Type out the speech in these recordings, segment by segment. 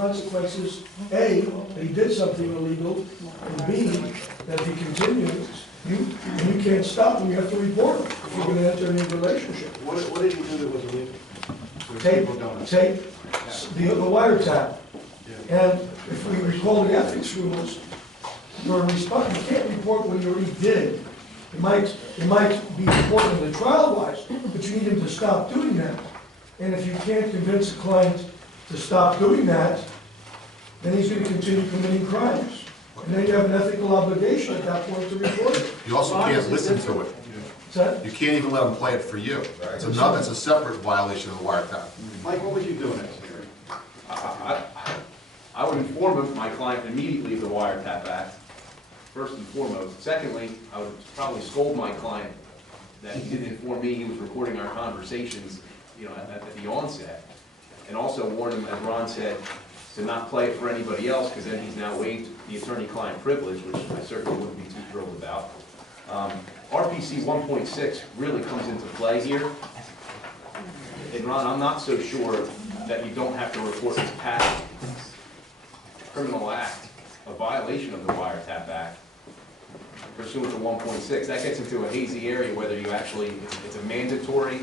consequences, A, that he did something illegal, and B, that if he continues, you can't stop him, you have to report him if you're gonna enter any relationship. What did he do that was illegal? Tape the wiretap. And if we recall the ethics rules, you can't report what you already did. It might be important in the trial-wise, but you need him to stop doing that. And if you can't convince a client to stop doing that, then he's going to continue committing crimes. And then you have an ethical obligation at that point to report it. You also can't listen to it. Is that? You can't even let them play it for you. It's a separate violation of the wiretap. Mike, what would you do in that scenario? I would inform my client immediately of the Wiretap Act, first and foremost. Secondly, I would probably scold my client that he didn't inform me he was recording our conversations, at the onset. And also warn him, as Ron said, to not play it for anybody else, because then he's now waived the attorney-client privilege, which I certainly wouldn't be too thrilled about. RPC 1.6 really comes into play here. And Ron, I'm not so sure that you don't have to report this past criminal act, a violation of the Wiretap Act, pursuant to 1.6. That gets into a hazy area whether you actually, it's a mandatory.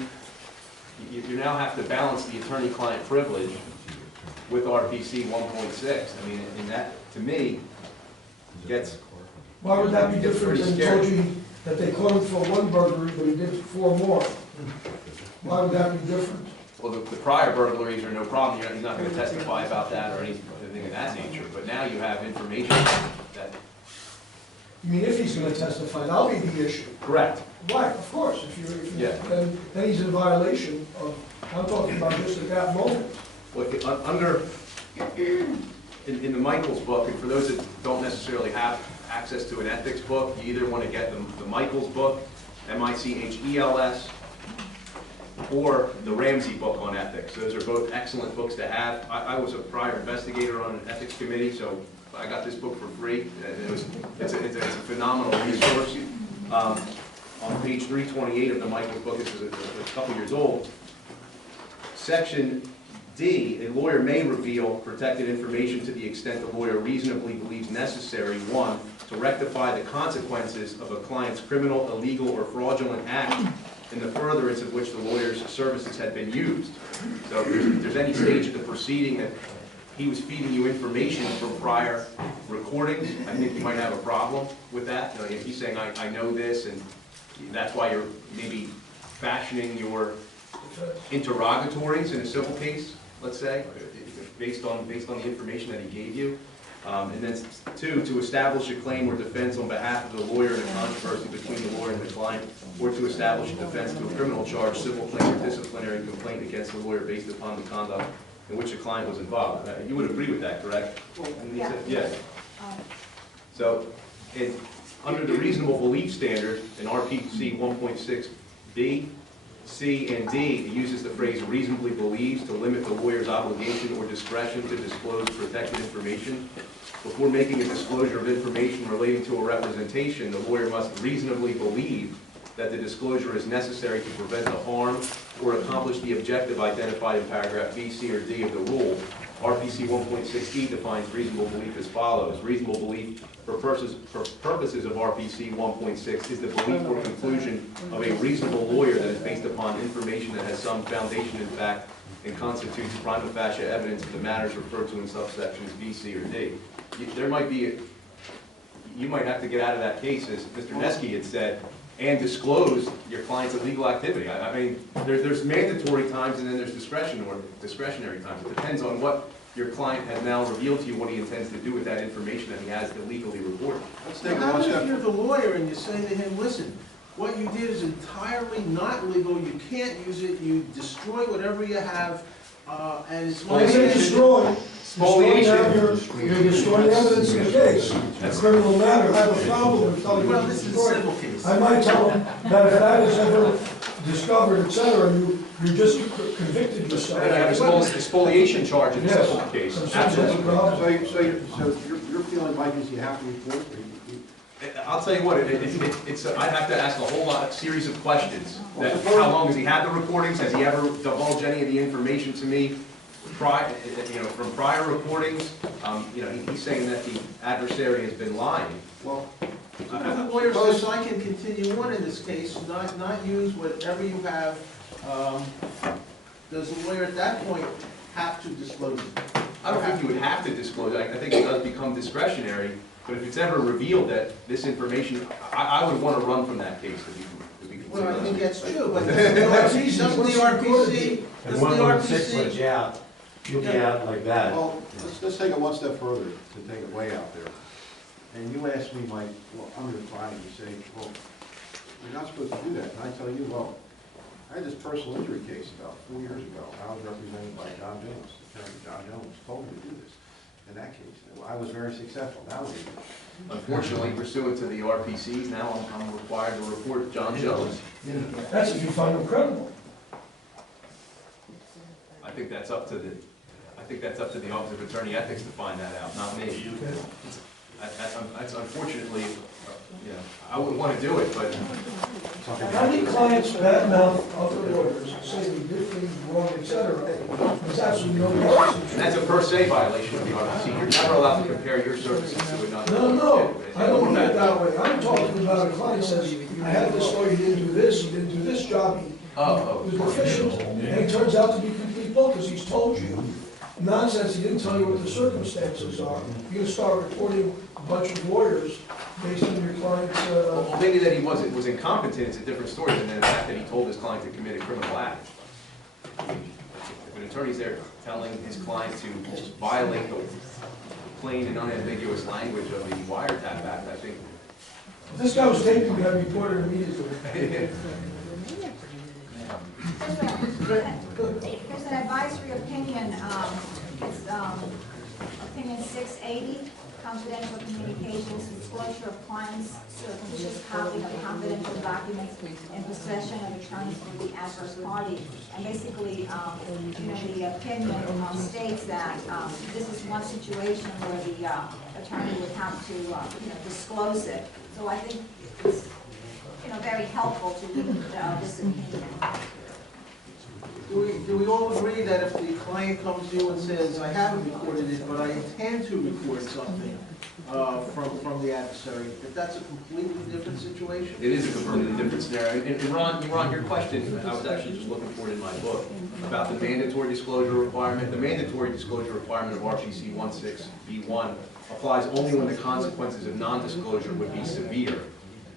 You now have to balance the attorney-client privilege with RPC 1.6. I mean, and that, to me, gets... Why would that be different than told you that they caught him for one burglary, but he did 4 more? Why would that be different? Well, the prior burglaries are no problem. He's not going to testify about that or anything of that nature. But now you have information that... You mean if he's going to testify, that'll be the issue. Correct. Right, of course. Then he's in violation of, I'm talking about just at that moment. Look, in the Michaels book, and for those that don't necessarily have access to an ethics book, you either want to get the Michaels book, M-I-C-H-E-L-S, or the Ramsey book on ethics. Those are both excellent books to have. I was a prior investigator on an ethics committee, so I got this book for free. It's a phenomenal resource. On page 328 of the Michaels book, this is a couple years old, Section D, a lawyer may reveal protected information to the extent the lawyer reasonably believes necessary, 1, to rectify the consequences of a client's criminal, illegal, or fraudulent act in the furtherance of which the lawyer's services had been used. So if there's any stage of the proceeding that he was feeding you information from prior recordings, I think you might have a problem with that. If he's saying, I know this, and that's why you're maybe fashioning your interrogatories in a civil case, let's say, based on the information that he gave you. And then 2, to establish a claim or defense on behalf of the lawyer in a controversy between the lawyer and the client, or to establish a defense to a criminal charge, civil claim, or disciplinary complaint against the lawyer based upon the conduct in which the client was involved. You would agree with that, correct? Yeah. Yes. So, under the reasonable belief standard in RPC 1.6b, C, and D, it uses the phrase reasonably believes to limit the lawyer's obligation or discretion to disclose protected information. Before making a disclosure of information relating to a representation, the lawyer must reasonably believe that the disclosure is necessary to prevent the harm or accomplish the objective identified in paragraph B, C, or D of the rule. RPC 1.6e defines reasonable belief as follows. Reasonable belief for purposes of RPC 1.6 is the belief or conclusion of a reasonable lawyer that is based upon information that has some foundation in fact and constitutes prima facie evidence of the matters referred to in subsections B, C, or D. There might be, you might have to get out of that case, as Mr. Neske had said, and disclose your client's illegal activity. I mean, there's mandatory times and then there's discretionary times. It depends on what your client has now revealed to you, what he intends to do with that information that he has illegally reported. Let's take How one about step. if you're the lawyer and you say to him, listen, what you did is entirely not legal, you can't use it, you destroy whatever you have, and it's When I say destroy, you're destroying evidence in the case. A criminal matter, I have a problem with telling you Well, to this is a destroy civil it. case. I might tell them that if that is ever discovered, et cetera, you just convicted yourself. And you have a spoliation charge in the Yes. civil case. So Absolutely. So your feeling, Mike, is you have to report? I'll tell you what, I'd have to ask a whole series of questions. How long has he had the recordings? Has he ever divulged any of the information to me from prior reportings, he's saying that the adversary has been lying. Well, The lawyer says I can continue on in this case, not use whatever you have. Does the lawyer at that point have to disclose it? I don't think you would have to disclose it. I think it does become discretionary, but if it's ever revealed that this information, I would want to run from that case to be Well, I think completely honest. that's true, but doesn't the RPC, And doesn't one the when six lets RPC? you out, you'll be out like that. well, let's take it one step further, to take it way out there. And you asked me, Mike, well, under the fine, you say, well, you're not supposed to do that. And I tell you, well, I had this personal injury case about 4 years ago. I was represented by John Jones. Attorney John Jones told me to do this. In that case, I was very successful. Now we, Unfortunately, pursuant to the RPCs, now I'm required to report John Jones. That's if you find him credible. I think that's up to the Office of Attorney Ethics to find that out, not me. That's unfortunately, I wouldn't want to do it, but How many clients badmouth other lawyers, say they did things wrong, et cetera? There's absolutely no basis. and that's a per se violation of the RPC. You're never allowed to compare your services to another. No, I don't mean it that way. I'm talking about a client says, I had this lawyer, he didn't do this, he didn't do this job, he was deficient, and it turns out to be complete bull, because he's told you nonsense, he didn't tell you what the circumstances are. You're gonna start reporting a bunch of lawyers based on your client's, Well, maybe that he was incompetent, it's a different story than the fact that he told his client to commit a criminal act. If an attorney's there telling his client to violate the plain and unambiguous language of the wiretap act, I think. if this guy was taping, we had reported immediately. There's an advisory opinion, it's opinion 680, confidential communications, disclosure of clients, surreptitious copy of confidential documents in possession of attorneys for the adverse party. And basically, the opinion states that this is one situation where the attorney would have to, disclose it. So I think it's, very helpful to this opinion. Do we all agree that if the client comes to you and says, I haven't recorded it, but I intend to record something from the adversary, that that's a completely different situation? It is a completely different scenario. And Ron, your question, I was actually just looking for it in my book, about the mandatory disclosure requirement. The mandatory disclosure requirement of RPC 16B1 applies only when the consequences of non-disclosure would be severe.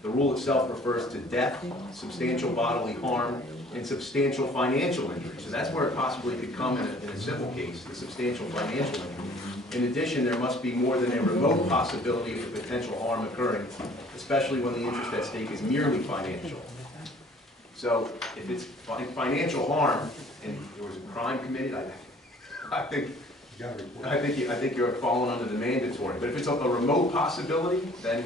The rule itself refers to death, substantial bodily harm, and substantial financial injury. So that's where it possibly could come in a civil case, the substantial financial injury. In addition, there must be more than a remote possibility of potential harm occurring, especially when the interest at stake is merely financial. So if it's financial harm and there was a crime committed, I think you're falling under the mandatory. But if it's a remote possibility, then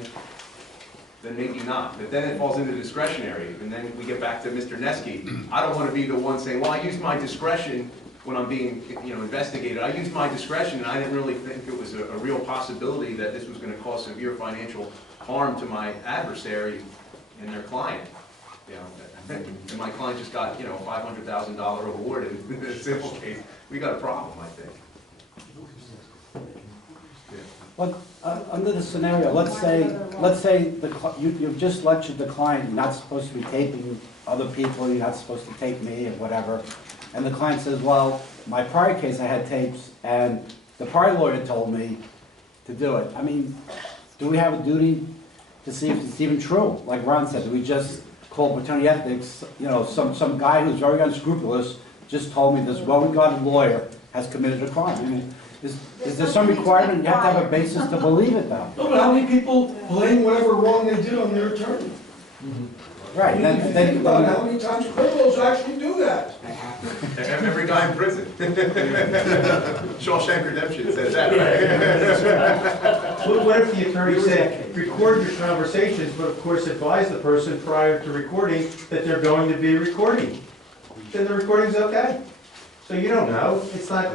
maybe not. But then it falls into discretionary, and then we get back to Mr. Neske. I don't want to be the one saying, well, I used my discretion when I'm being, investigated. I used my discretion, and I didn't really think it was a real possibility that this was going to cause severe financial harm to my adversary and their client. And my client just got, $500,000 reward in a civil case. We got a problem, I think. But under the scenario, let's say you've just lectured the client, you're not supposed to be taping other people, you're not supposed to tape me or whatever, and the client says, well, my prior case I had tapes, and the prior lawyer told me to do it. I mean, do we have a duty to see if it's even true? Like Ron said, do we just call attorney ethics, some guy who's very unscrupulous just told me this well-regarded lawyer has committed a crime? I mean, is there some requirement, you have to have a basis to believe it though? No, but how many people blame whatever wrong they did on their attorney? Right, You think about how many times criminals actually do that. Every guy in prison. Shawshank Redemption says that, right? What if the attorney said, record your conversations, but of course advise the person prior to recording that they're going to be recording? Then the recording's okay. So you don't know, it's not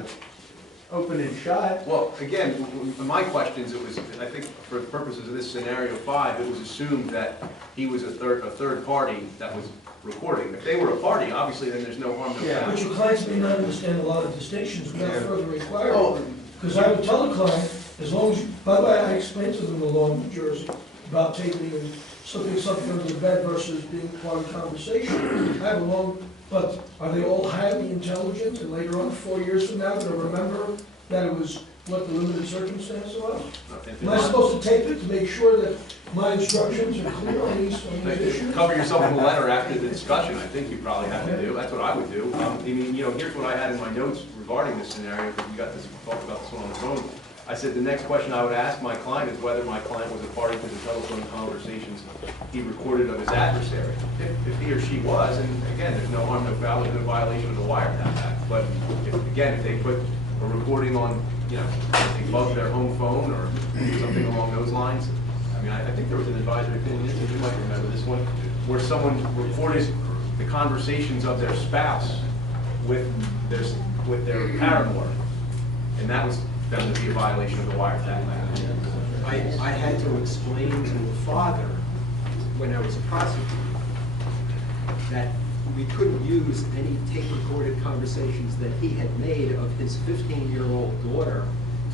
open and shut. Well, again, in my questions, it was, I think for the purposes of this scenario 5, it was assumed that he was a third party that was recording. If they were a party, obviously, then there's no harm, no Yeah. foul. But your clients may not understand a lot of distinctions without Yeah. further Oh. requirement. Because I would tell the client, as long as, by the way, I explained to them the law in New Jersey about taping and something under the bed versus being part of the conversation. I have a long, but are they all highly intelligent and later on, 4 years from now, they'll remember that it was what the limited circumstance was? If Am I supposed to tape it to make sure that my instructions are clear on these If you issues? cover yourself in a letter after the discussion, I think you probably have to do, that's what I would do. I mean, you know, here's what I had in my notes regarding this scenario, because we got this, talked about this one on the phone. I said, the next question I would ask my client is whether my client was a party to the telephone conversations he recorded of his adversary. If he or she was, and again, there's no harm, no foul, there's no violation of the Wiretap Act. But if they put a recording on, you know, they bugged their home phone or something along those lines, I mean, I think there was an advisory opinion, you might remember this one, where someone recorded the conversations of their spouse with their paramour, and that was found to be a violation of the Wiretap Act. I had to explain to the father, when I was a prosecutor, that we couldn't use any tape-recorded conversations that he had made of his 15-year-old daughter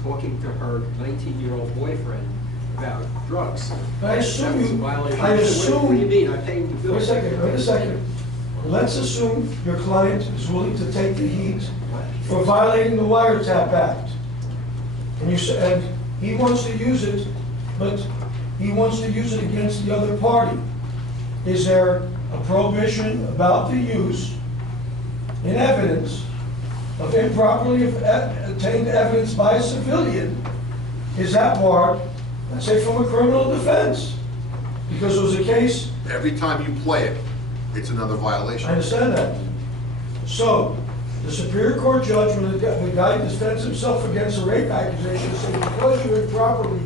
talking to her 19-year-old boyfriend about drugs. I assume That was a you, violation. I assume. What do you mean? I paid the bill. Wait a second. Let's assume your client is willing to take the heat for violating the Wiretap Act. And you said, he wants to use it, but he wants to use it against the other party. Is there a prohibition about the use in evidence of improperly obtained evidence by a civilian? Is that barred, let's say, from a criminal defense? Because there was a case. Every time you play it, it's another I violation. understand that. So, the Superior Court judge, when the guy defends himself against a rape accusation, said, because you improperly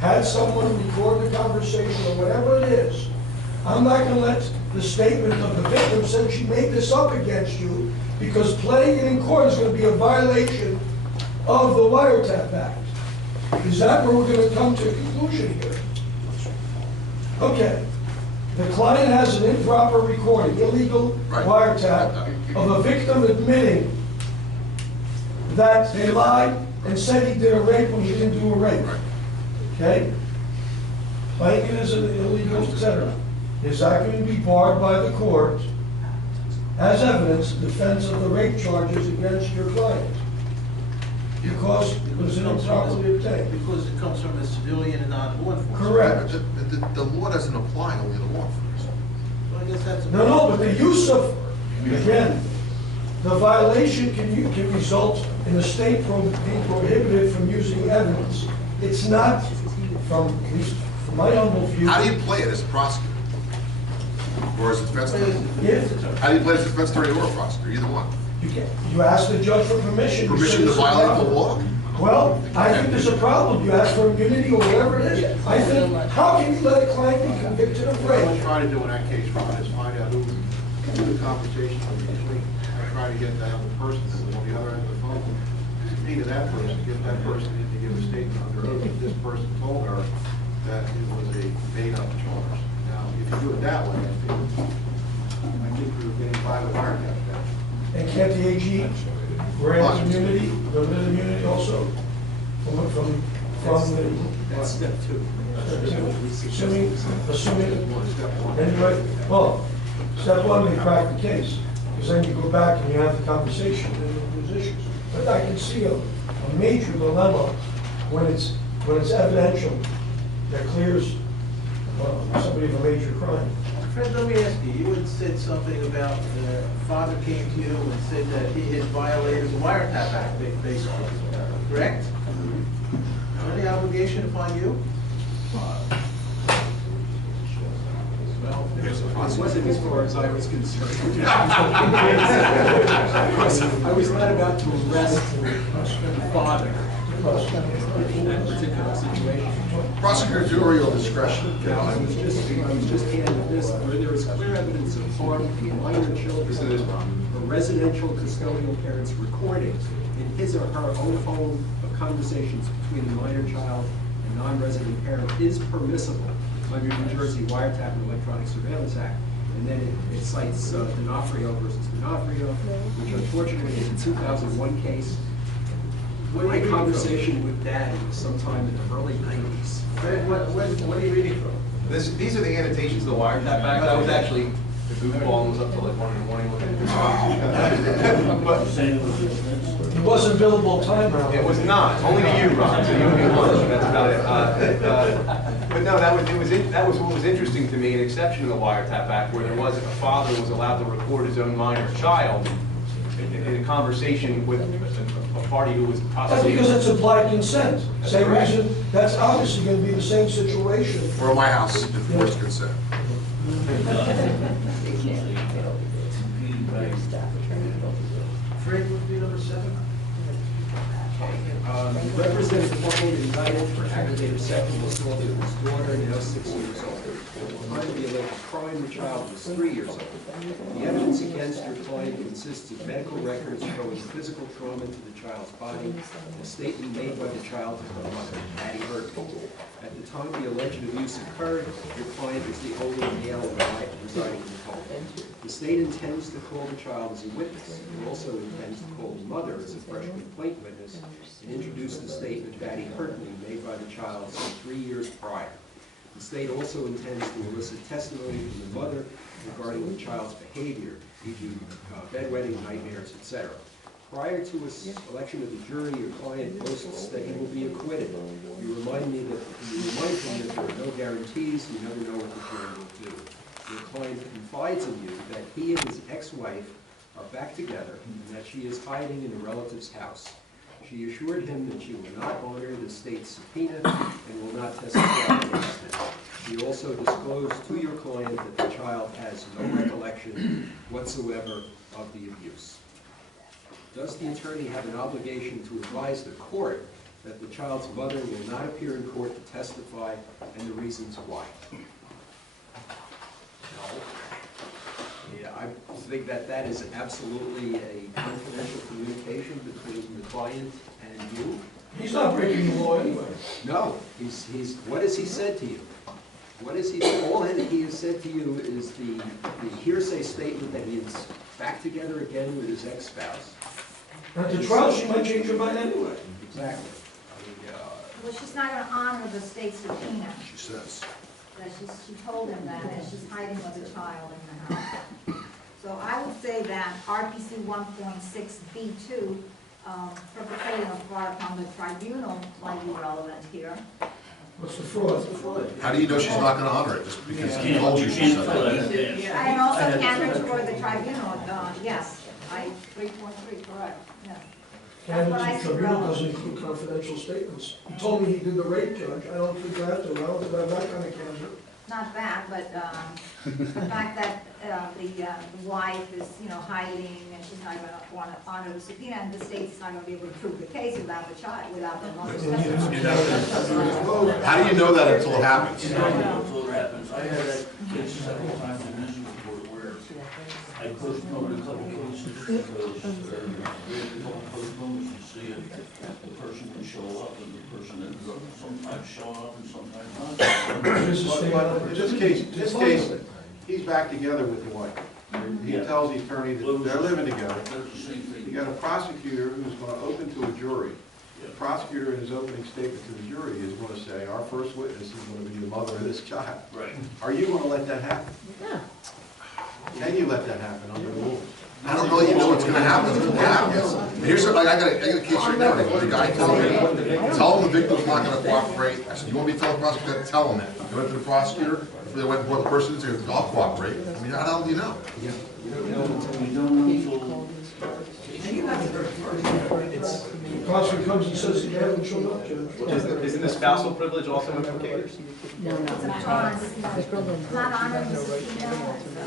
had someone record the conversation or whatever it is, I'm not gonna let the statement of the victim say she made this up against you, because playing it in court is gonna be a violation of the Wiretap Act. Is that where we're gonna come to a conclusion here? Okay. The client has an improper recording, illegal Right. wiretap of a victim admitting that they lied and said he did a rape when he didn't do a rape. Right. Okay? Playing it as an illegal, et cetera. Is that going to be barred by the court as evidence in defense of the rape charges against your client? Because it was improperly obtained. Because it comes from a civilian and not law enforcement. Correct. The law doesn't apply only to law enforcement. Well, I guess that's. No, but the use of, again, the violation can result in the state being prohibited from using evidence. It's not, at least from my humble view. How do you play it as a prosecutor? Or as a defense attorney? Yeah, How do you play it as a defense attorney or a prosecutor, either one? you ask the judge for permission. You Permission say to it's a violate the problem. law? Well, I think there's a problem. You ask for immunity or whatever it is. I think, how can you let a client be convicted of What I rape? try to do in that case, Ron, is find out who the conversation was between. I try to get that other person that was on the other end of the phone, speak to that person, get that person in to give a statement under oath. This person told her that it was a made-up charge. Now, if you do it that way, I think we're getting by the Wiretap Act. And can't the AG grant immunity, limited immunity also? From the, That's step two. assuming, Step one. anyway, well, step one, they crack the case. Because then you go back and you have the conversation and there's issues. But I can see a major dilemma when it's evidential that clears somebody of a major crime. Fred, let me ask you, you had said something about the father came to you and said that he had violated the Wiretap Act, basically, correct? Any obligation upon you? Well, it wasn't as far as I was concerned. I was not about to arrest the father in that particular situation. Prosecutorial discretion. Now, I was just handed this, where there is clear evidence of harm to minor children, a residential custodial parent's recording in his or her own phone of conversations between a minor child and non-resident parent is permissible under New Jersey Wiretap and Electronic Surveillance Act. and then it cites D'Onofrio versus D'Onofrio, which unfortunately is a 2001 case. My conversation with Dad was sometime in the early 90s. What are you reading from? These are the annotations of the wiretap act. That was actually, the goofball and was up till like 1 in the morning looking at this. It wasn't billable time, Ralph. It was not, only to you, Ron, so you owe me lunch, that's about it. But no, that was what was interesting to me, an exception to the wiretap act, where there was, a father was allowed to record his own minor child in a conversation with a party who was That's possibly. because it's implied consent. That's Same correct. reason, that's obviously gonna be the same situation. Or my house, enforced consent. Fred would be number 7. Representative Buckle indicted for aggravated sexual assault of his daughter, now 6 years old. At the time of the alleged crime, the child was 3 years old. The evidence against her client consists of medical records showing physical trauma to the child's body, a statement made by the child to her mother, Patty Hurd. At the time the alleged abuse occurred, your client was the only male residing in the home. The state intends to call the child as a witness. It also intends to call the mother as a fresh complaint witness and introduce the statement Patty Hurtley made by the child some 3 years prior. The state also intends to elicit testimony from the mother regarding the child's behavior, e.g. bedwetting, nightmares, etc. Prior to a selection of the jury, your client boasts that he will be acquitted. You remind him that there are no guarantees, you never know what the jury will do. Your client confides in you that he and his ex-wife are back together and that she is hiding in a relative's house. She assured him that she will not honor the state's subpoena and will not testify against him. She also disclosed to your client that the child has no recollection whatsoever of the abuse. Does the attorney have an obligation to advise the court that the child's mother will not appear in court to testify and the reasons why? No. Yeah, I think that is absolutely a confidential communication between the client and you. He's not breaking the law anyway. No, what has he said to you? What is he, all that he has said to you is the hearsay statement that he is back together again with his ex-spouse. At the trial, she might change her mind anyway. Exactly. Well, she's not gonna honor the state subpoena. She says. That she told him that, and she's hiding with a child in the house. So I would say that RPC 1.6B2, perpetrating a fraud upon the tribunal might be relevant here. What's the fraud? How do you know she's not gonna honor it, just because he told you she said that? And also candor toward the tribunal, yes, 3.3, correct, yeah. That's what I And the see tribunal relevant. doesn't include confidential statements. He told me he did the rape, Judge. I don't think I have to, I don't think I have that kind of candor. Not that, but the fact that the wife is, hiding and she's not going to want to honor the subpoena, and the state's not going to be able to prove the case without the child, without the mother's testimony. How do you know that until it happens? Until it happens. I had that case several times in this report where I postponed a couple cases because we had a couple postponements to see if the person could show up, and the person ended up sometimes showing up and sometimes not. But in this case, he's back together with the wife. He Yeah. tells the attorney that they're living together. That's the same thing. You got a prosecutor who's gonna open to a jury. The prosecutor in his opening statement to the jury is gonna say, our first witness is gonna be the mother of this child. Right. Are you gonna let that happen? Yeah. Can you let that happen under the rules? I don't know, you know what's gonna happen until it happens. And here's, I got a case right now, the guy told me, tell him the victim's not gonna cooperate. I said, you want me to tell the prosecutor? Tell him that. I went to the prosecutor, they went before the person, said, I'll cooperate. I mean, how the hell do you know? We don't know until. The prosecutor comes and says he hasn't shown up, Judge. Isn't the spousal privilege also implicated? It's not honoring the subpoena, so.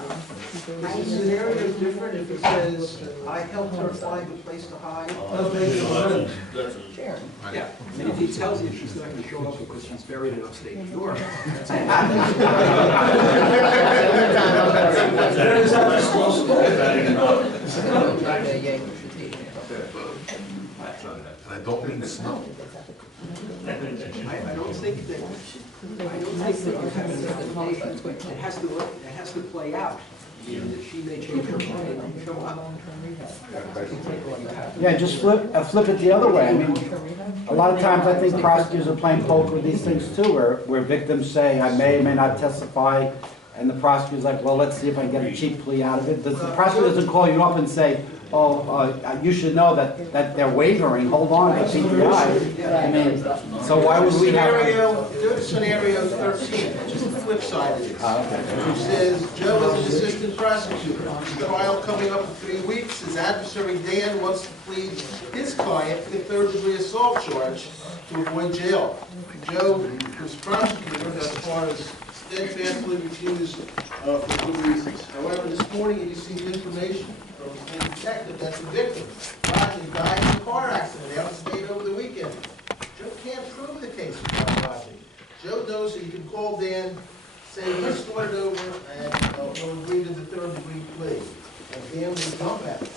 Is the scenario different if it says, I helped her find a place to hide? That's a. Yeah, and if he tells you she's not going to show up because she's buried in upstate New York, that's Is that responsible? And I don't mean snow. I don't think that you have an obligation. It has to play out. and she may change her mind and show up. Yeah, just flip it the other way. I mean, a lot of times I think prosecutors are playing poker with these things too, where victims say, I may or may not testify, and the prosecutor's like, well, let's see if I can get a cheap plea out of it. The prosecutor doesn't call you up and say, oh, you should know that they're wavering, hold on to PPI. I mean, so why would we have? Go to scenario 13, which is the flip side of this. Which says, Joe is an assistant prosecutor. Trial coming up in 3 weeks. His adversary, Dan, wants to plead his client to the third-degree assault charge to avoid jail. Joe, who's prosecutor, as far as steadfastly refused for good reasons. However, this morning you received information from the detective that the victim, Rodney, died in a car accident out of state over the weekend. Joe can't prove the case without Rodney. Joe knows that you can call Dan, say, let's start it over, and we'll agree to the third-degree plea. And Dan will dump at it.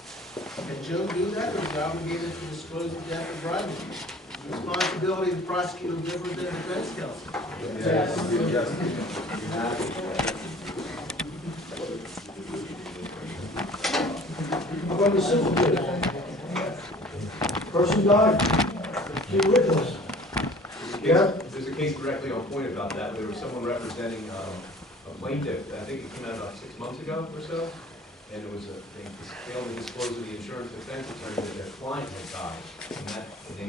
Can Joe do that, or is he obligated to disclose the death of Rodney? The responsibility of the prosecutor is different than the defense counsel. How about the civil case? Person died, key witness. Yeah? There's a case directly on point about that. There was someone representing a plaintiff, I think it came out about 6 months ago or so, and it was they failed to disclose to the insurance defense attorney that their client had died, and that they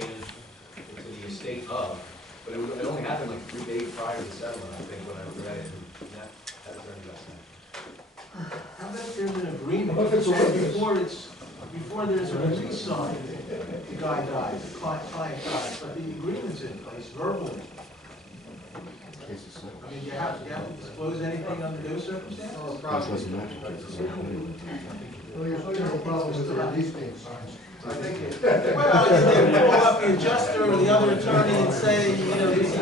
changed it to the estate of. But it only happened like 3 days prior to the settlement, I think, when I read it, and that attorney got sent. How about if there's an agreement? What if it's a witness? Before there's a release signed, the guy dies, the client dies, but the agreement's in place verbally. I mean, you have to disclose anything under those circumstances? Well, there's no problem with the release being signed. I think it. Well, you can call up the adjuster or the other attorney and say, you know, this is.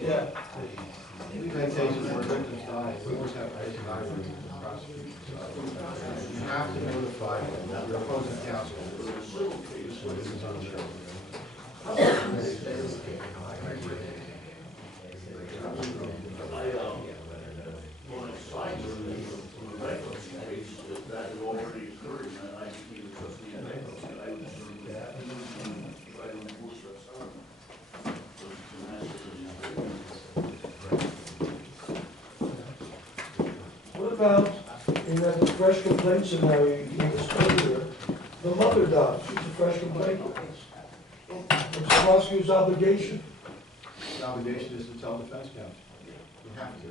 Yeah. We've had cases where victims die, we always have to die for the prosecution. You have to notify your opposing counsel. When this is on the show. When I signed the bankruptcy case, that had already occurred, and I became a trustee in bankruptcy. I was doing that, and try to enforce that settlement. So it's an asset in the What about in that fresh complaint scenario you discussed earlier, the mother died, she's a fresh complaint witness. It's the prosecutor's obligation. The obligation is to tell defense counsel. You have to.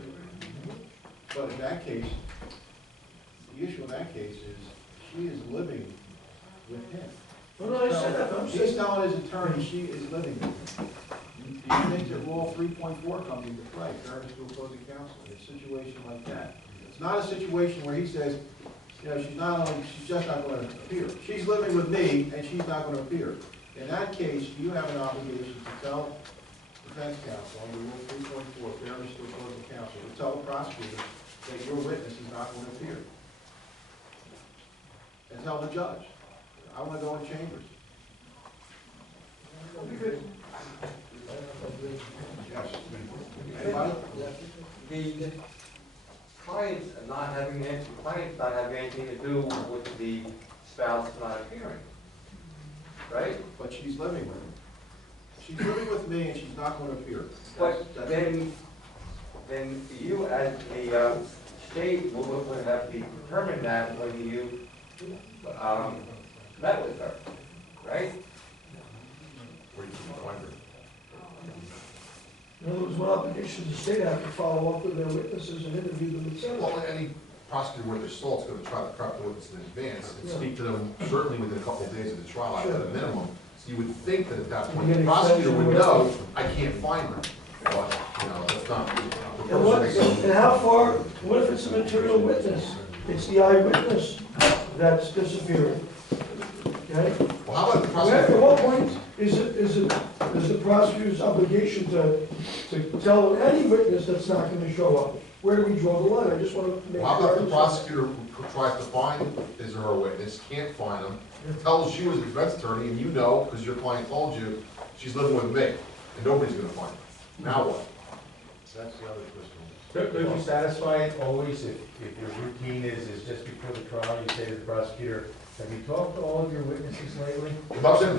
But in that case, the issue in that case is she is living with him. No, no, I said that, I'm He's saying, telling his attorney she is living with him. Do you think that Law 3.4 comes into play, fairness to opposing counsel, in a situation like that? It's not a situation where he says, you know, she's just not going to appear. She's living with me, and she's not going to appear. In that case, you have an obligation to tell defense counsel, under Rule 3.4, fairness to opposing counsel, to tell the prosecutor that your witness is not going to appear. And tell the judge, I want to go in chambers. Yes. Anybody? The clients not having anything to do with the spouse not appearing, right? But she's living with him. She's living with me and she's not going to appear. But then you as the state would have to determine that when you met with her, right? in other words, what obligation does the state have to follow up with their witnesses and interview them, et cetera? Well, any prosecutor worth their salt is going to try to prep the witness in advance and speak to them certainly within a couple of days of the trial at a minimum. So you would think that at that point, the prosecutor would know, I can't find her. But, you know, that's not. And how far, what if it's a material witness? It's the eyewitness that's disappearing, okay? Well, how about the At prosecutor? what point is it the prosecutor's obligation to tell any witness that's not gonna show up? Where do we draw the line? I just wanna make sure. Well, how about I the understand. prosecutor who tries to find his or her witness, can't find them, tells you as a defense attorney, and you know, because your client told you, she's living with me, and nobody's gonna find her. Now what? That's the other twist on it. Could you satisfy it always if your routine is just before the trial, you say to the prosecutor, have you talked to all of your witnesses lately? The prosecutor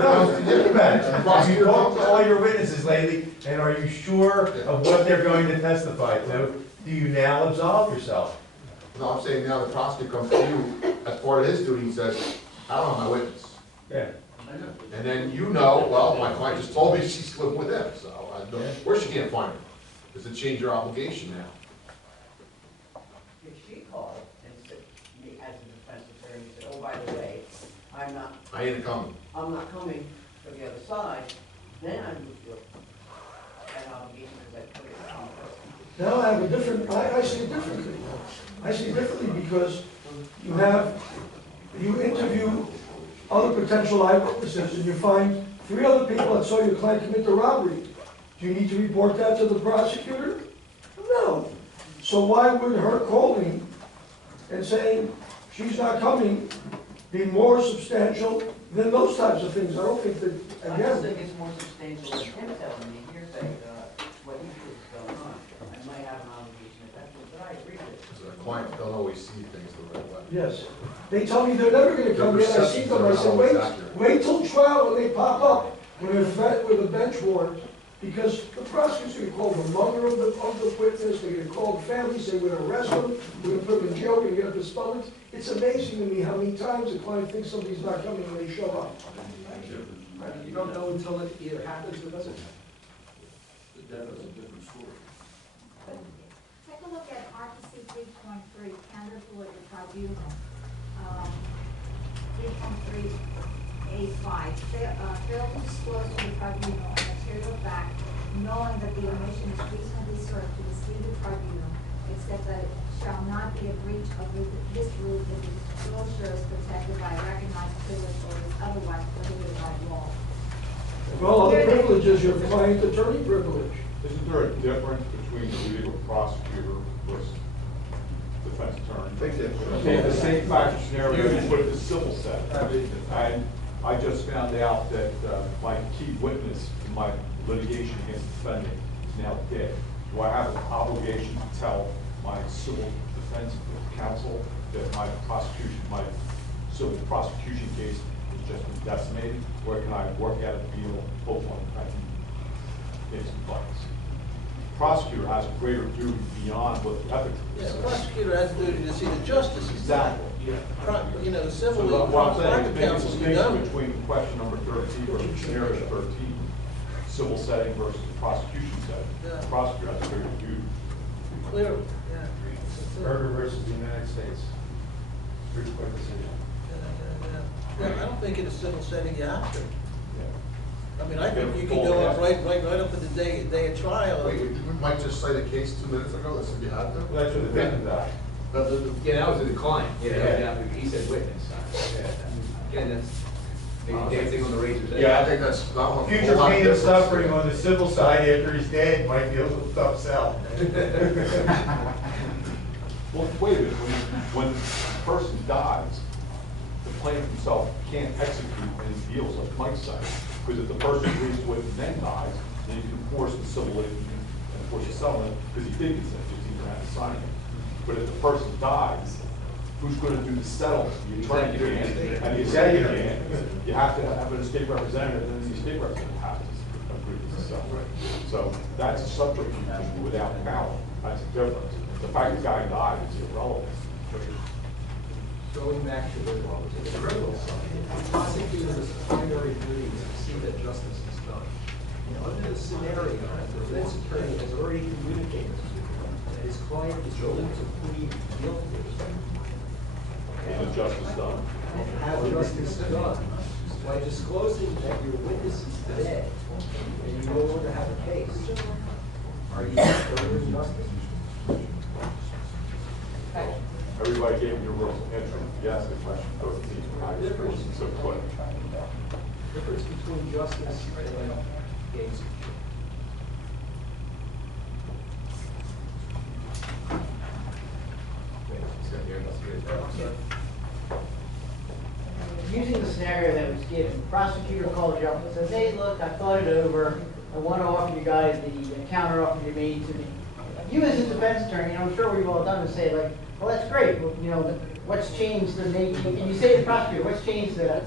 comes to you. Think about it. Have you talked to all your witnesses lately, and are you sure of what they're going to testify to? Do you now absolve yourself? No, I'm saying now the prosecutor comes to you, as part of his duty, he says, I don't have my witness. Yeah. And then you know, well, my client just told me she's living with him, so I don't, where she can't find her? Does it change your obligation now? If she called and said, me as a defense attorney, said, oh, by the way, I ain't coming. I'm not coming for the other side, then I would feel an obligation because I put it on her. Now I have a different, I see it differently. I see it differently because you interview other potential eyewitnesses and you find 3 other people that saw your client commit the robbery. Do you need to report that to the prosecutor? No. So why would her calling and saying she's not coming be more substantial than those types of things? I don't think that, I just again, think it's more substantial than him telling me hearsay, what he thinks is going on. I might have an obligation at that point, but I agree with it. Because our clients don't always see things the right way. yes. They tell me they're never gonna come in, I see them, I said, wait till trial when they pop up, when they're threatened with a bench warrant. Because the prosecutor's gonna call the mother of the witness, they're gonna call the family, say we're gonna arrest them, we're gonna put them in jail, we're gonna get up his stomach. It's amazing to me how many times the client thinks somebody's not coming and they show up. You don't know until it either happens or doesn't happen. That is a different story. Take a look at RPC 3.3, candor for the tribunal. 3.3A5, fail to disclose to the tribunal a material fact, knowing that the omission is reasonably certain to deceive the tribunal, except that it shall not be a breach of this rule if the disclosure is protected by a recognized privilege or is otherwise prohibited by law. Well, other privileges, your client attorney privilege. Isn't there a difference between the duty of a prosecutor versus defense attorney? Big difference. Okay, the same factor scenario, you put the civil setting. And I just found out that my key witness in my litigation against the defendant is now dead. Do I have an obligation to tell my civil defense counsel that my civil prosecution case has just been decimated? Or can I work out a deal, both on case compliance? Prosecutor has a greater duty beyond what the ethics. Yeah, the prosecutor has a duty to see the justice. Exactly. You know, the civil, So what I'm saying is private make a counsel, you distinction don't. between question number 13 versus scenario 13, civil setting versus the prosecution setting. Yeah. The prosecutor has a greater duty. Clearly, yeah. Murder versus the United States. Pretty quick decision. Yeah, I don't think in a civil setting you have to. Yeah. I mean, I think you can go up right up to the day of trial. Wait, you might just cite a case 2 minutes ago that said you had to? Well, that's where the victim died. Yeah, that was in the client, he said witness. Again, that's maybe dancing on the razor's edge. Yeah, I think that's. I don't know, Future a whole lot pain and difference. suffering on the civil side after he's dead might be a little tough sell. Well, wait a minute, when a person dies, the plaintiff himself can't execute any deals like Mike said, because if the person agrees to it and then dies, then you can force the civil litigation and force the settlement, because he did consent, just either had to sign it. But if the person dies, who's going to do the settlement? The attorney can, and the executive can. You have to have an estate representative, and the estate representative has to agree to the settlement. So that's a subject without power. That's a difference. The fact the guy died is irrelevant. Going back to the criminal side, the prosecutor's primary duty is to see that justice is done. Under the scenario, the defense attorney has already communicated that his client is willing to plead guilty Is the justice done? and have justice done. By disclosing that your witness is dead and you no longer have a case, are you furthering justice? Everybody gave you a real answer. Yes, the question 13, I just wasn't so quick. Difference between justice and gains. Using the scenario that was given, the prosecutor called you up and says, hey, look, I thought it over, I want to offer you guys the counter offer you made to me. You as a defense attorney, and I'm sure we've all done, is say like, well, that's great, well, you know, what's changed that made you, and you say to the prosecutor, what's changed that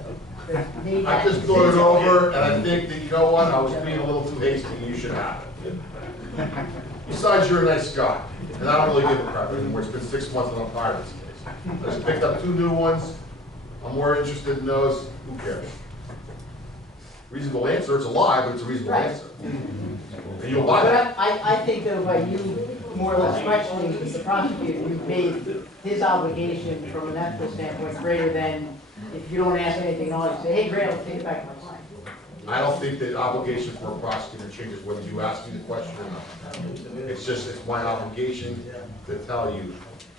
made I that just thought it decision?" over, and I think that, you know what, I was being a little too hasty, and you should have it. Besides, you're a nice guy, and I don't really give a crap anymore. It's been 6 months and I'm tired of this case. I just picked up 2 new ones. I'm more interested in those. Who cares? Reasonable answer, it's a lie, but it's a reasonable Right. answer. And you'll buy But that. I think though by you more or less questioning the prosecutor, you've made his obligation from an ethical standpoint greater than if you don't ask anything at all, you say, hey, great, I'll take it back to my client. I don't think the obligation for a prosecutor changes whether you ask me the question or not. It's just, it's my obligation to tell you,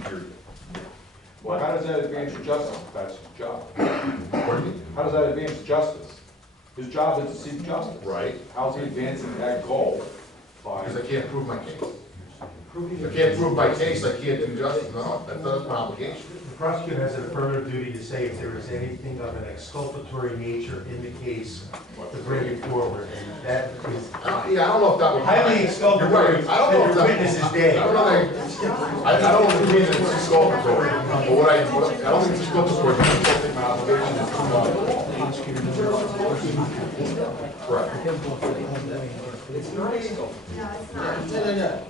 period. Well, how does that advance your justice if that's his job? Pardon me? How does that advance justice? His job is to seek justice. Right? How's he advancing that goal by? Because I can't prove my case. If I can't prove my case, I can't do justice. No, that's my obligation. The prosecutor has an affirmative duty to say if there is anything of an exculpatory nature in the case to bring it forward, and that is I don't know if that would. highly exculpatory, You're right. I don't know that if your that. witness is dead. I don't know. I don't know if it's exculpatory, but I don't think it's exculpatory. I don't think my obligation is correct. It's not illegal. No, it's not. No.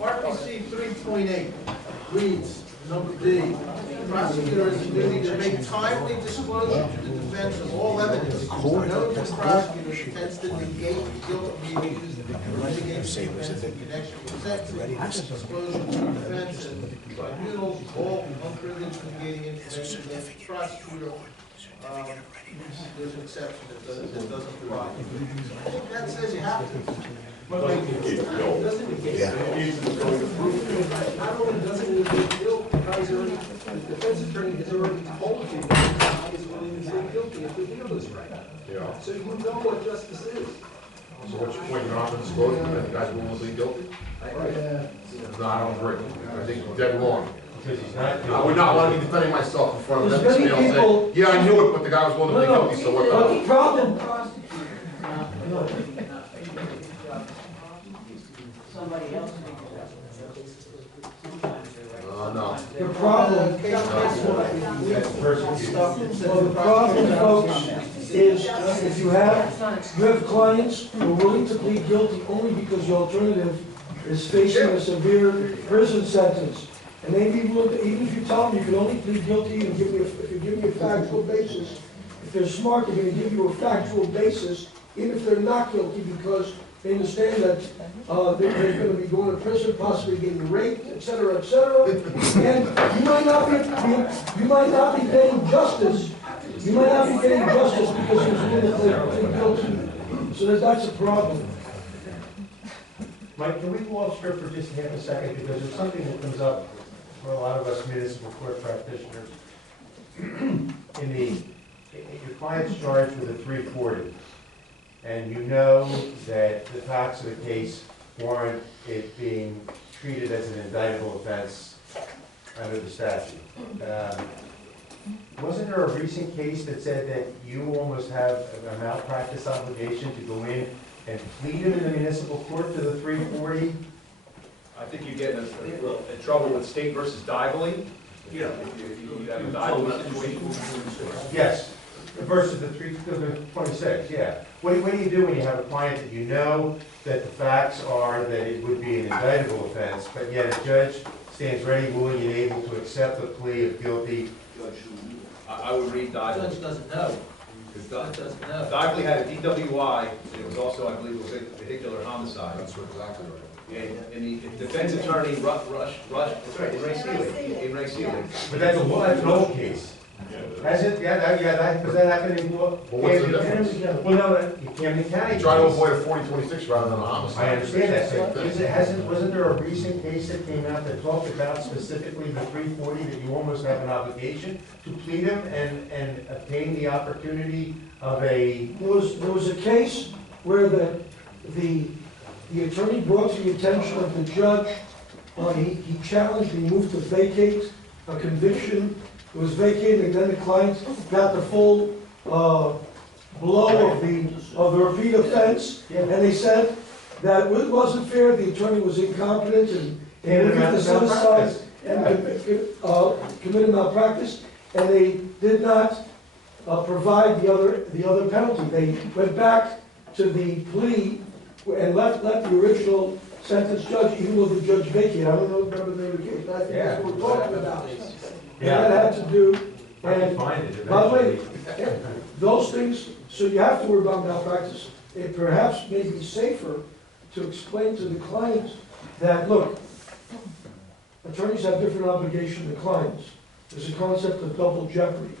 RPC 3.8 reads, number D, the prosecutor has a duty to make timely disclosure to the defense of all evidence known to the prosecutor who intends to negate the guilt of being used or mitigate the offense in connection with sentencing. Disclosure to the defense and tribunals, all unprivileged mitigating information that the prosecutor, there's an exception that doesn't provide. I think that says you have to. But like, it doesn't negate. It needs to go to proof. Not only does it negate guilt, because the defense attorney has already told you that the guy is willing to plead guilty if the deal is right. Yeah. So you know what justice is. So what's your point? You're not going to disclose it, and the guy's willing to plead guilty? No, I don't agree. I think you're dead wrong. Because he's not. I would not want to be defending myself in front of them. There's many I'll say, people- yeah, I knew it, but the guy was willing to plead No, no. guilty, so what But the? the problem, Somebody else figures No. the problem, That's persecuted. well, the problem, folks, is if you have clients who are willing to plead guilty only because the alternative is facing a severe prison sentence. And they be willing to, even if you tell them you can only plead guilty and give me if you give me a factual basis, if they're smart, they're gonna give you a factual basis, even if they're not guilty, because they understand that, they're gonna be going to prison, possibly getting raped, et cetera, et cetera. And you might not be getting justice, you might not be getting justice because you're willing to plead guilty. So that's a problem. Mike, can we go off script for just half a second, because there's something that comes up for a lot of us municipal court practitioners. Your client's charged with a 340, and you know that the facts of the case warrant it being treated as an indictable offense under the statute. Wasn't there a recent case that said that you almost have a malpractice obligation to go in and plead him in the municipal court to the 340? I think you get in trouble with State versus Dively. Yeah. If you have a Dively situation. Yes, versus the 326, yeah. What do you do when you have a client that you know that the facts are that it would be an indictable offense, but yet a judge stands ready, willing, and able to accept the plea of guilty? I would read The Dively. judge doesn't know. The judge doesn't know. Dively had a DWI, and it was also, I believe, it was a vehicular homicide. That's exactly right. And the defense attorney, that's right, in Ray Sealy. But that's an old case. Has it, does that happen in law? Well, what's the difference? Well, no, in Camden County. You try to avoid a 40-26 rather than a homicide. I understand that, Same thing. wasn't there a recent case that came out that talked about specifically the 340, that you almost have an obligation to plead him and obtain the opportunity of a... There was a case where the attorney brought to the attention of the judge, he challenged, he moved to vacate a conviction. It was vacated, and then the client got the full blow of the repeat offense, and they said that it wasn't fair, the attorney was incompetent and moving to set aside and committed malpractice, and they did not provide the other penalty. They went back to the plea and left the original sentence judge, even though the judge vacated. I don't know, remember the name of the case, but I think that's what we're talking about. And that had to do, and by the way, those things, so you have to worry about malpractice. It perhaps may be safer to explain to the client that, look, attorneys have different obligation than clients. There's a concept of double jeopardy.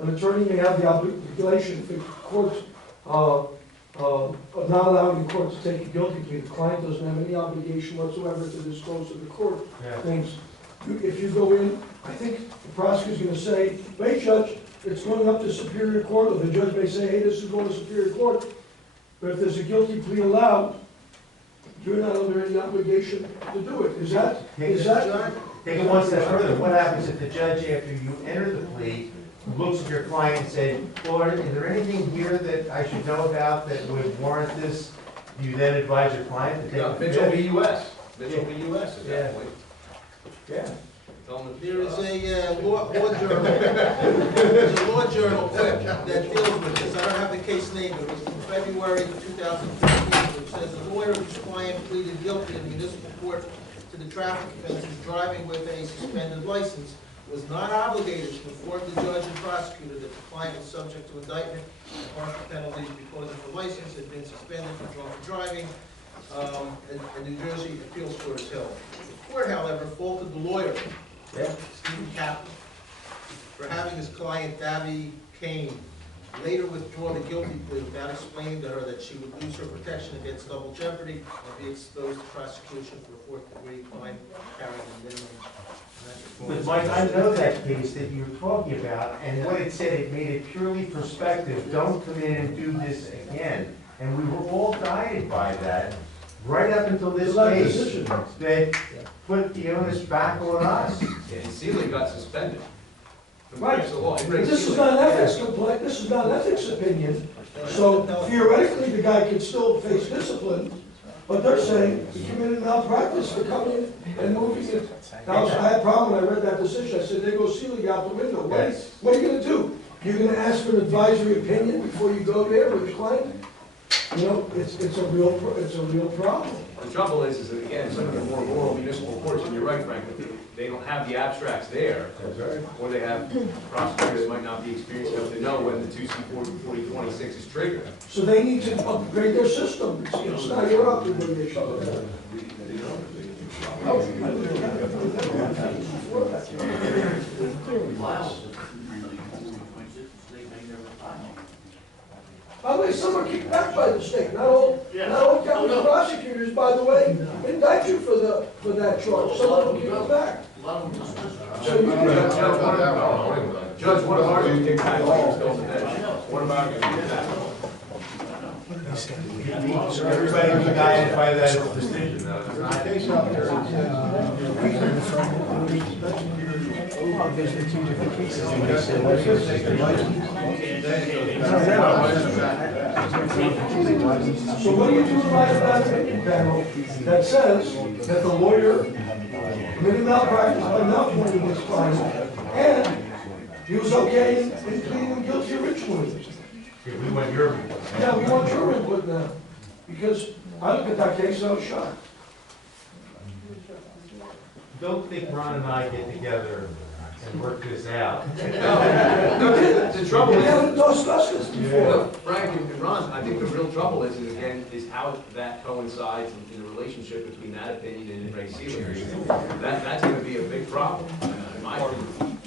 An attorney may have the obligation, if the court, not allowing the court to take a guilty plea, the client doesn't have any obligation whatsoever to disclose to the court things. If you go in, I think the prosecutor's gonna say, wait, judge, it's going up to Superior Court, or the judge may say, hey, this is going to Superior Court, but if there's a guilty plea allowed, you're not under any obligation to do it. Is that? Take it one step further. What happens if the judge, after you enter the plea, looks at your client and says, well, is there anything here that I should know about that would warrant this? You then advise your client to take a Mitchell v. U.S. Mitchell v. U.S. at that point. Yeah. There is a law journal, there's a law journal clip that deals with this. I don't have the case name, but it was from February of 2015, which says a lawyer whose client pleaded guilty in municipal court to the traffic offense of driving with a suspended license was not obligated to inform the judge and prosecutor that the client was subject to indictment and harsher penalties because of the license had been suspended for drunk driving, and New Jersey appeals court is held. The court, however, faulted the lawyer, Stephen Kaplan, for having his client, Davy Kane, later withdraw the guilty plea without explaining to her that she would lose her protection against double jeopardy and be exposed to prosecution for a fourth-degree crime carrying a minimum. But Mike, I know that case that you're talking about, and what it said, it made it purely prospective. Don't come in and do this again. And we were all guided by that, right up until this case, that put the onus back on us. And Sealy got suspended. Right. This is not an ethics complaint, this is not an ethics opinion. So theoretically, the guy could still face discipline, but they're saying he committed malpractice for coming in and moving it. Now, I had a problem when I read that decision. I said, there goes Sealy out the window. What are you gonna do? You're gonna ask for an advisory opinion before you go there with the client? You know, it's a real problem. The trouble is that again, some of the more rural municipal courts, and you're right, Frank, they don't have the abstracts there, or they have prosecutors that might not be experienced enough to know when the 2C4026 is triggered. So they need to upgrade their system. It's not your obligation. By the way, some are kicked back by the state. Not all county prosecutors, by the way, indict you for that charge. Some of them kick them back. So you Judge, what of ours is kicked back? What about you? Everybody be guided by that decision. So what do you do about that opinion panel that says that the lawyer committed malpractice by not pointing his client, and he was okay in pleading him guilty originally? We want your input. Yeah, we want your input now, because I looked at that case and I was shocked. Don't think Ron and I get together and work this out. The trouble We is, haven't discussed this before. look, Frank and Ron, I think the real trouble is again, is how that coincides in the relationship between that opinion and Ray Sealy. That's gonna be a big problem, in my opinion.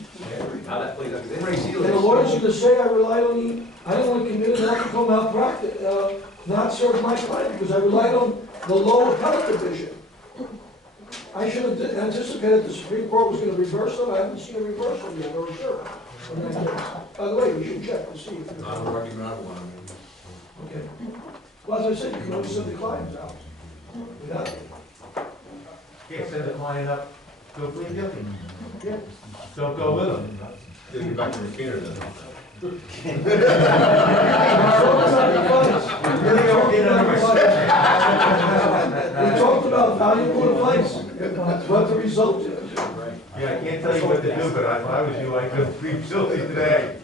How that plays out, because in Ray Sealy. And the lawyer's gonna say, I relied on I didn't want to commit an ethical malpractice, not serve my client, because I relied on the lower appellate division. I should have anticipated the Supreme Court was gonna reverse them. I haven't seen a reversal yet, or sure. By the way, we should check to see if. Not working on one. Okay. Well, as I said, you can always send the clients out. Without it. Can't send the client up, go plead guilty. Don't go with them. Get back to the retainer then. what the result is. Yeah, I can't tell you what to do, but if I was you, I'd go plead guilty today.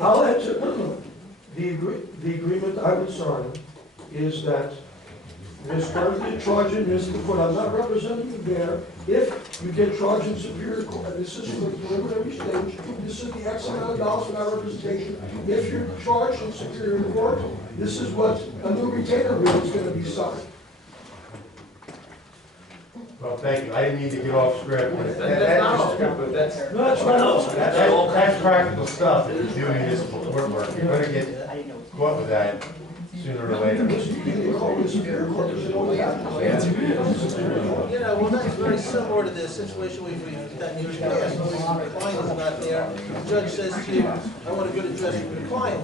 I'll answer, no. The agreement I would sign is that Ms. Currently charging Mr. Court, I'm not representing you there. If you get charged in Superior Court, this is for the preliminary stage, this is the X amount of dollars for that representation. If you're charged in Superior Court, this is what a new retainer bill is gonna be signed. Well, thank you, I didn't need to get off script. That's not off script, but that's. No, that's right. That's practical stuff, that you do municipal court work, you're gonna get caught with that sooner or later. You call the Superior Court, because it only happens. You know, well, that's very similar to the situation we've had in years past. When the client is not there, the judge says to you, I want a good address for the client.